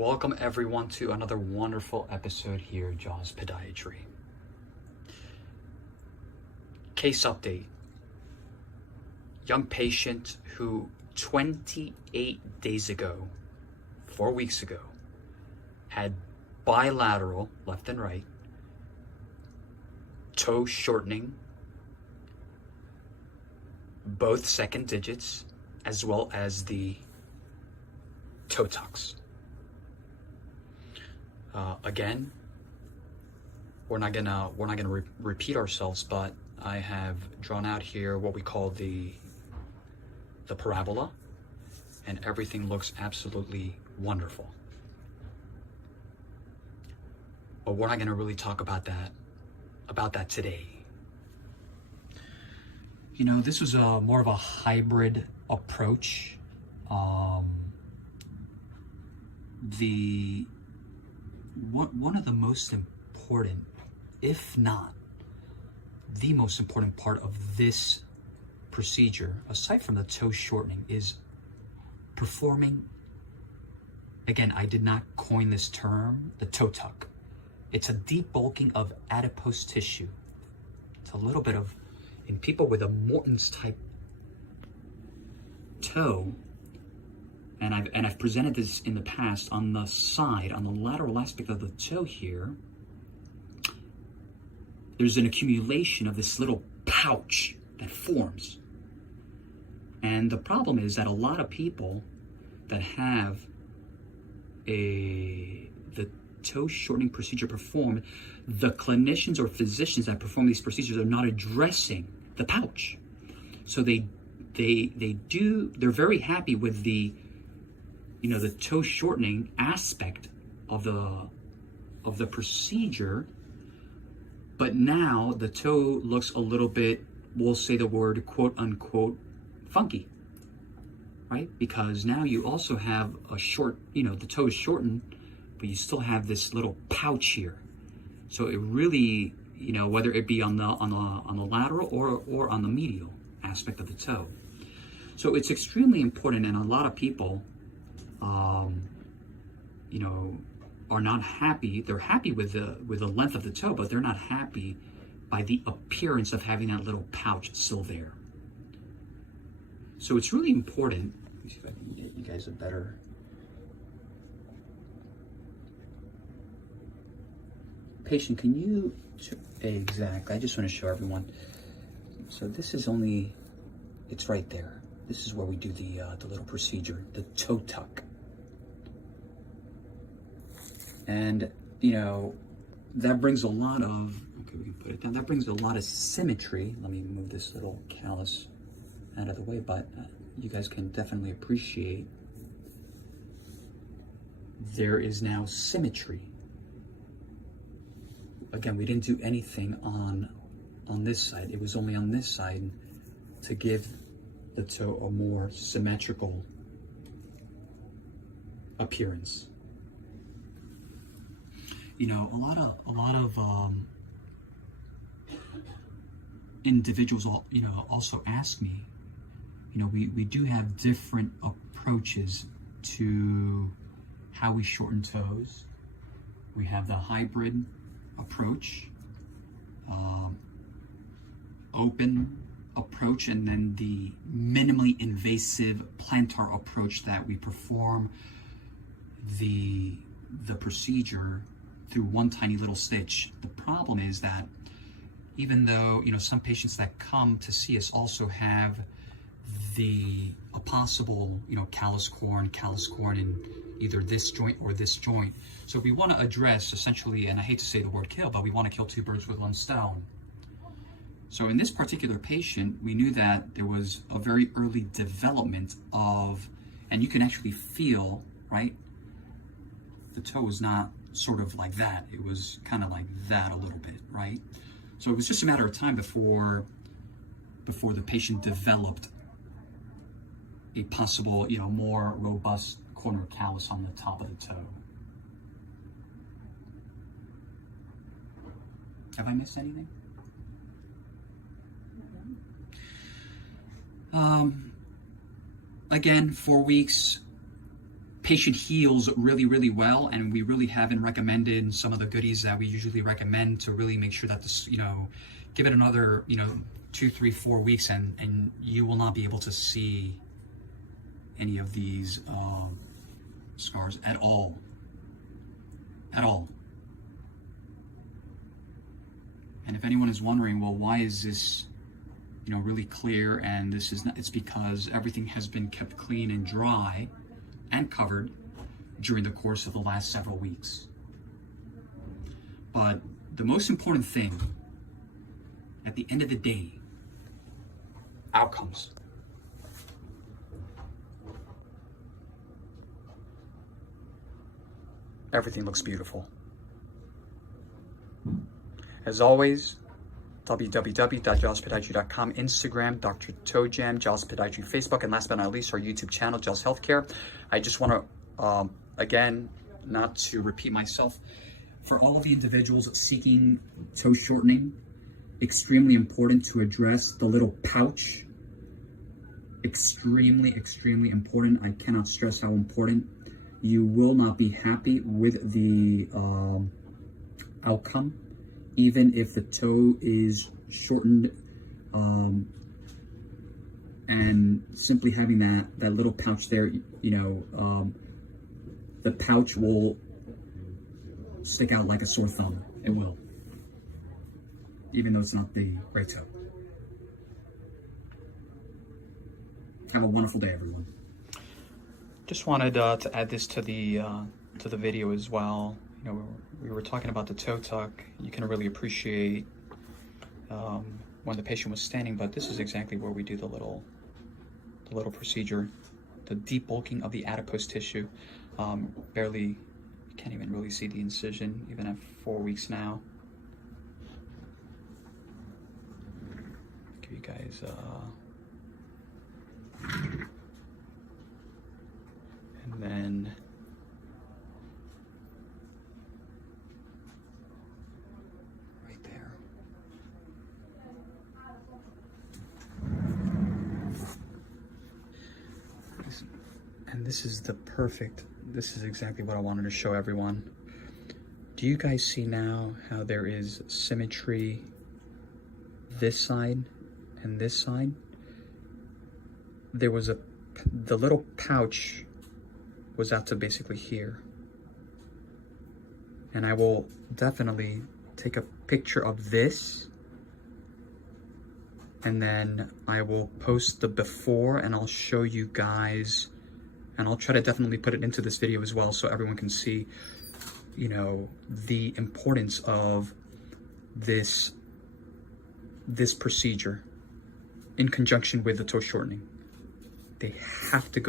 Welcome everyone to another wonderful episode here, Jaws Podiatry. Case update. Young patient who 28 days ago, 4 weeks ago, had bilateral, left and right, toe shortening, both second digits, as well as the toe tucks. Again, we're not gonna repeat ourselves, but I have drawn out here what we call the parabola, and everything looks absolutely wonderful. But we're not gonna really talk about that today. You know, this was more of a hybrid approach. One of the most important, if not the most important part of this procedure, aside from the toe shortening, is performing, again, I did not coin this term, the toe tuck. It's a deep bulking of adipose tissue. It's a little bit of, in people with a Morton's type toe, and I've presented this in the past, on the side, on the lateral aspect of the toe here, there's an accumulation of this little pouch that forms. And the problem is that a lot of people that have the toe shortening procedure performed, the clinicians or physicians that perform these procedures are not addressing the pouch. So they're very happy with the toe shortening aspect of the procedure, but now the toe looks a little bit, we'll say the word quote unquote funky, right? Because now you also have a short, the toe is shortened, but you still have this little pouch here. So it really, whether it be on the lateral or on the medial aspect of the toe. So it's extremely important, and a lot of people are not happy. They're happy with the length of the toe, but they're not happy by the appearance of having that little pouch still there. So it's really important. Let me see if I can get you guys a better. Patient, can you, exactly, I just want to show everyone. So this is only, it's right there. This is where we do the little procedure, the toe tuck. And, that brings a lot of, okay, we can put it down. That brings a lot of symmetry. Let me move this little callus out of the way, but you guys can definitely appreciate there is now symmetry. Again, we didn't do anything on this side. It was only on this side to give the toe a more symmetrical appearance. A lot of individuals, also ask me, we do have different approaches to how we shorten toes. We have the hybrid approach, open approach, and then the minimally invasive plantar approach that we perform the procedure through one tiny little stitch. The problem is that even though, some patients that come to see us also have a possible, callus corn in either this joint or this joint. So we want to address essentially, and I hate to say the word kill, but we want to kill two birds with one stone. So in this particular patient, we knew that there was a very early development of, and you can actually feel, right? The toe was not sort of like that. It was kind of like that a little bit, right? So it was just a matter of time before the patient developed a possible, more robust corner callus on the top of the toe. Have I missed anything? Again, 4 weeks, patient heals really, really well, and we really haven't recommended some of the goodies that we usually recommend to really make sure that this, give it another, 2, 3, 4 weeks, and you will not be able to see any of these scars at all. At all. And if anyone is wondering, well, why is this, really clear? And this is not, it's because everything has been kept clean and dry and covered during the course of the last several weeks. But the most important thing at the end of the day, outcomes. Everything looks beautiful. As always, www.gelspodiatry.com, Instagram, Dr. Tojam, Gels Podiatry, Facebook, and last but not least, our YouTube channel, Gels Healthcare. I just want to, again, not to repeat myself, for all of the individuals seeking toe shortening, extremely important to address the little pouch. Extremely, extremely important. I cannot stress how important. You will not be happy with the outcome, even if the toe is shortened, and simply having that little pouch there, the pouch will stick out like a sore thumb. It will, even though it's not the right toe. Have a wonderful day, everyone. Just wanted to add this to the video as well. We were talking about the toe tuck. You can really appreciate when the patient was standing, but this is exactly where we do the little procedure, the deep bulking of the adipose tissue. Barely, you can't even really see the incision, even at 4 weeks now. Give you guys and then right there. And this is this is exactly what I wanted to show everyone. Do you guys see now how there is symmetry this side and this side? There was the little pouch was out to basically here. And I will definitely take a picture of this, and then I will post the before, and I'll show you guys, and I'll try to definitely put it into this video as well so everyone can see, the importance of this procedure in conjunction with the toe shortening. They have to go